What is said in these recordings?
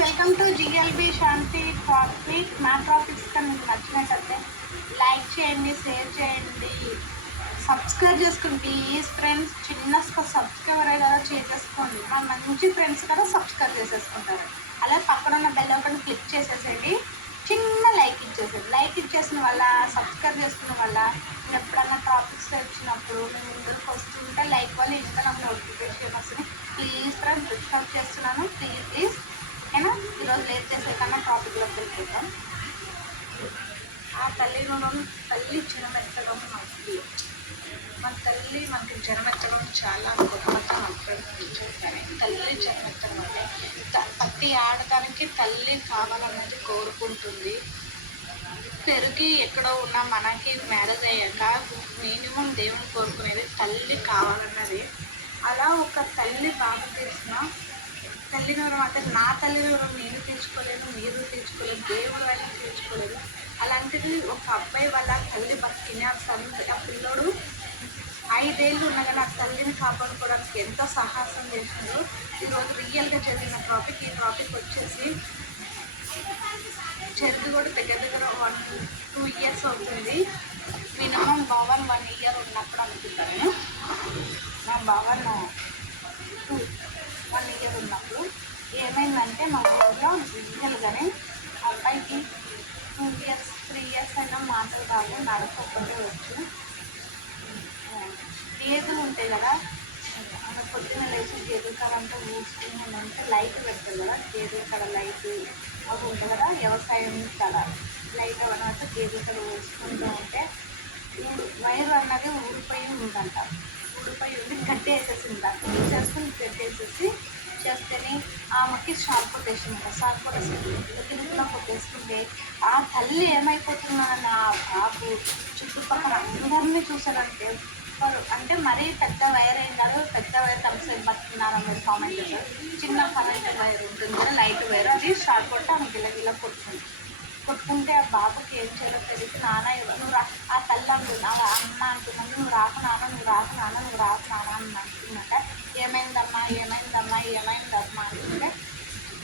Welcome to GLB Shanti traffic నా topics కానీ మీకు నచ్చినట్లయితే లైక్ చేయండి షేర్ చేయండి. సబ్స్క్రైబ్ చేసుకోండి. ప్లీజ్ ఫ్రెండ్స్ చిన్న సబ్స్క్రైబర్ అయ్యారో చేసేసుకోండి. మా మంచి ఫ్రెండ్స్ కదా సబ్స్క్రైబ్ చేసేసుకుంటారు. అలా పక్కన ఉన్న బెల్ ఒకటి క్లిక్ చేసేసేయండి. చిన్న లైక్ ఇచ్చేసేది లైక్ ఇచ్చేసిన వల్ల సబ్స్క్రైబ్ చేసుకున్న వల్ల నేను ఎప్పుడన్నా టాపిక్స్ వచ్చినప్పుడు మేము ముందుకు వస్తుంటే లైక్ వల్ల ఇంకా నాకు నోటిఫికేషన్ వస్తుంది. ప్లీజ్ ఫ్రెండ్స్ రిస్టార్ట్ చేస్తున్నాను. ప్లీజ్ ప్లీజ్ ఓకేనా? ఈరోజు లేట్ చేసే కన్నా టాపిక్లోకి వెళ్ళిపోతాం. ఆ తల్లి రుణం తల్లి జనమెత్తడం మనకి మన తల్లి మనకి జనమెత్తడం చాలా గొప్పగా చెప్తాను తల్లి జనమెత్తడం అంటే త- ప్రతి ఆడదానికి తల్లి కావాలన్నది కోరుకుంటుంది. పెరిగి ఎక్కడో ఉన్న మనకి మ్యారేజ్ అయ్యాక మినిమం దేవుని కోరుకునేది తల్లి కావాలన్నది. అలా ఒక తల్లి బాగా చేసిన తల్లి నూరం అంటే నా తల్లినూరం నేను తీర్చుకోలేను మీరు తీర్చుకోలేదు దేవుడు అయినా తీర్చుకోలేదు అలాంటిది ఒక అబ్బాయి వాళ్ళ తల్లి బతికిన ఆ తల్లి ఆ పిల్లోడు ఐదేళ్ళు ఉండగా నా తల్లిని కాపాడుకోవడానికి ఎంతో సాహసం చేసినాడు ఈరోజు రియల్గా జరిగిన టాపిక్ ఈ టాపిక్ వచ్చేసి చెరుకు కూడా దగ్గర దగ్గర వన్ టూ ఇయర్స్ అవుతుంది. మినిమం భవన్ వన్ ఇయర్ ఉన్నప్పుడు అనుకుంటాను. నా భవన్ టూ వన్ ఇయర్ ఉన్నప్పుడు ఏమైందంటే మా ఊళ్ళో రియల్గానే అబ్బాయికి టూ ఇయర్స్ త్రీ ఇయర్స్ అయినా మాటలు కాదు నడకపోతే వచ్చు. గేదెలు ఉంటాయి కదా మన పొద్దున లేచి గేదెల కాడంతా ఊడ్చుకుని లైట్ పెడతారు కదా గేదెల కాడ లైట్ అవి ఉంటుంది కదా వ్యవసాయం కడ లైట్ అవన్నమాట గేదెల కాడ ఊసుకుంటూ ఉంటే వైర్ అన్నది ఊడిపోయి ఉందంట. కట్టేసేసింది ఉండి గడ్డి చేసుకుని పెట్టేసేసి చేస్తేనే ఆమెకి షార్ప్ కొట్టేసింది షార్ప్ కొట్టేసింది కింద కొట్టేసుకుంటే ఆ తల్లి ఏమైపోతుందని ఆ బాబు చుట్టుపక్కల అందరినీ చూసారంటే అంటే మరీ పెద్ద వైర్ ఏం కాదు పెద్ద వైర్ కలిసి బతుకున్నారని మీరు కామెంట్ చేశారు. చిన్న కరెంట్ వైర్ ఉంటుంది కదా లైట్ వైర్ అది షార్ట్ కొట్టి ఆమె గిల్ల గిల్ల కొట్టుకుంది కొట్టుకుంటే ఆ బాబుకి ఏం చేయాలో తెలిసి నాన్న నువ్వు రా. ఆ తల్లి అంటుంది? అమ్మ అంటున్నాను నువ్వు రాకు నాన్న నువ్వు రాకు నాన్న నువ్వు రాకు నాన్న అని అంటుందంట. ఏమైందమ్మా? ఏమైందమ్మా? ఏమైందమ్మా? అంటే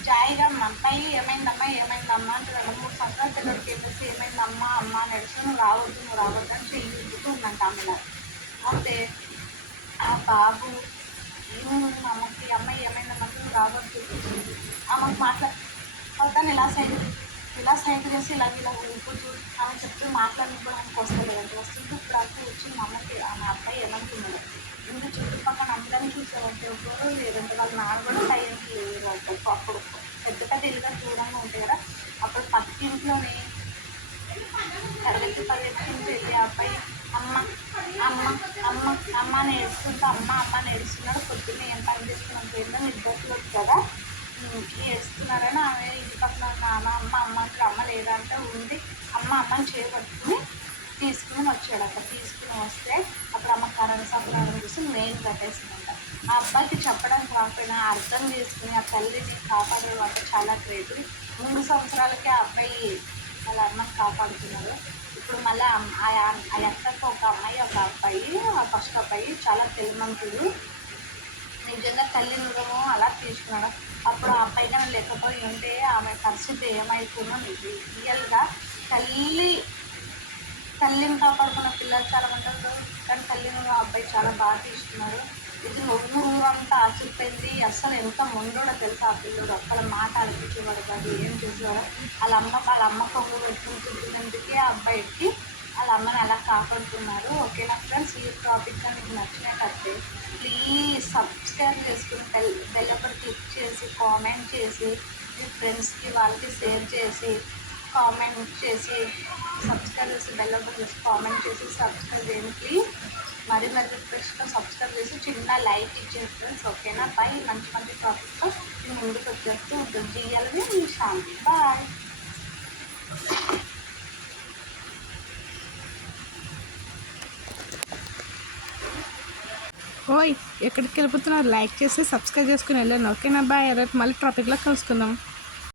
జాయిగా మా అబ్బాయి ఏమైందమ్మా? ఏమైందమ్మా? అంటే రెండు మూడు సంవత్సరాల పిల్లడికి చెప్పేసి ఏమైందమ్మా అమ్మ అని అడిచి నువ్వు రావద్దు నువ్వు రావద్దు అని చెయ్యి ఉందంట ఆమె అయితే ఆ బాబు అమ్మకి అమ్మాయి ఏమైందమ్మా? నువ్వు రావద్దు ఆమెకు మాట్లాడు అవుతాను ఇలా సైడ్ ఇలా సైడ్ చేసి ఇలా ఇలా ఇప్పుడు అని చెప్తూ మాట్లాడుకోవడానికి వస్తలేదంటే వస్తుంటే ఇప్పుడు అంతా వచ్చి మా అమ్మకి ఆమె అబ్బాయి ఏమనుకున్నాడు? ఇంటి చుట్టుపక్కల అందరినీ చూసేవాళ్ళు ఎవరు లేదంటే వాళ్ళ నాన్న కూడా టైంకి లేరు అంటే అప్పుడు. పెద్ద పెద్ద ఇల్లుగా దూరంగా ఉంటాయి కదా అప్పుడు పక్కింట్లోనే తరగతి పరిగెత్తుకుంటూ వెళ్ళి అబ్బాయి అమ్మ అమ్మ అమ్మ అమ్మ నేర్చుకుంటూ అమ్మ అమ్మ నేర్చుకున్నాడు. ఏడుస్తున్నాడు పొద్దున్నే ఏం పని చేస్తున్నాం పోయిందో నిద్రలో కదా ఉమ్, ఏడుస్తున్నారని ఆమె ఇంటి పక్కన నాన్న అమ్మ అమ్మ ఏదంటే ఉంది. అమ్మ అమ్మని చేపట్టుకుని తీసుకుని వచ్చాడు అక్కడ. తీసుకుని వస్తే అప్పుడు అమ్మ కరెంట్ సప్లై చూసి మెయిన్ కట్టేసిందంట ఆ అబ్బాయికి చెప్పడానికి రాకపోయినా అర్థం చేసుకుని ఆ తల్లిని కాపాడడం అంటే చాలా గ్రేట్ మూడు సంవత్సరాలకే ఆ అబ్బాయి వాళ్ళ అమ్మని కాపాడుతున్నారు. ఇప్పుడు మళ్ళీ ఆ ఆ ఒక అమ్మాయి ఒక అబ్బాయి ఆ ఫస్ట్ అబ్బాయి చాలా తెలిమంతుడు నిజంగా తల్లి నురము అలా తీసుకున్నాడు అప్పుడు ఆ అబ్బాయి కానీ లేకపోయి ఉంటే ఆమె పరిస్థితి ఏమైతుందో రియల్గా తల్లి తల్లిని కాపాడుకున్న పిల్లలు చాలా ఉంటారు కానీ తల్లిని అబ్బాయి చాలా బాగా తీసుకున్నాడు ఇది ఊరు ఊరంతా ఆశ్చర్యపోయింది అసలు ఎంత మొండోడో తెలుసు ఆ పిల్లడు? అక్కడ మాట అనిపించేవాడు కాదు. ఏం చేసేవాడు వాళ్ళ అమ్మ వాళ్ళ అమ్మ కొంగు పెట్టుకుంటున్నందుకే ఆ అబ్బాయికి వాళ్ళ అమ్మని అలా కాపాడుతున్నారు ఓకేనా ఫ్రెండ్స్? ఈ టాపిక్ మీకు నచ్చినట్టయితే ప్లీజ్ సబ్స్క్రైబ్ చేసుకుని బెల్ బెల్ ఒకటి క్లిక్ చేసి కామెంట్ చేసి మీ ఫ్రెండ్స్కి వాళ్ళకి షేర్ చేసి కామెంట్ చేసి సబ్స్క్రైబ్ చేసి బెల్ ఒకటి చేసి కామెంట్ చేసి సబ్స్క్రైబ్ చేయండి ప్లీజ్. మరి మరి రిక్వెస్ట్గా సబ్స్క్రైబ్ చేసి చిన్న లైక్ ఇచ్చే ఫ్రెండ్స్. ఓకేనా? బై మంచి మంచి టాపిక్తో ముందుకు వచ్చేస్తూ ఉంటుంది. జిఎల్వి మీ శాంతి బాయ్. ఓయ్ ఎక్కడికి వెళ్ళిపోతున్నారు లైక్ చేసి సబ్స్క్రైబ్ చేసుకుని వెళ్ళండి. ఓకేనా? బాయ్ రేపు మళ్ళీ ట్రాఫిక్లో కలుసుకుందాం.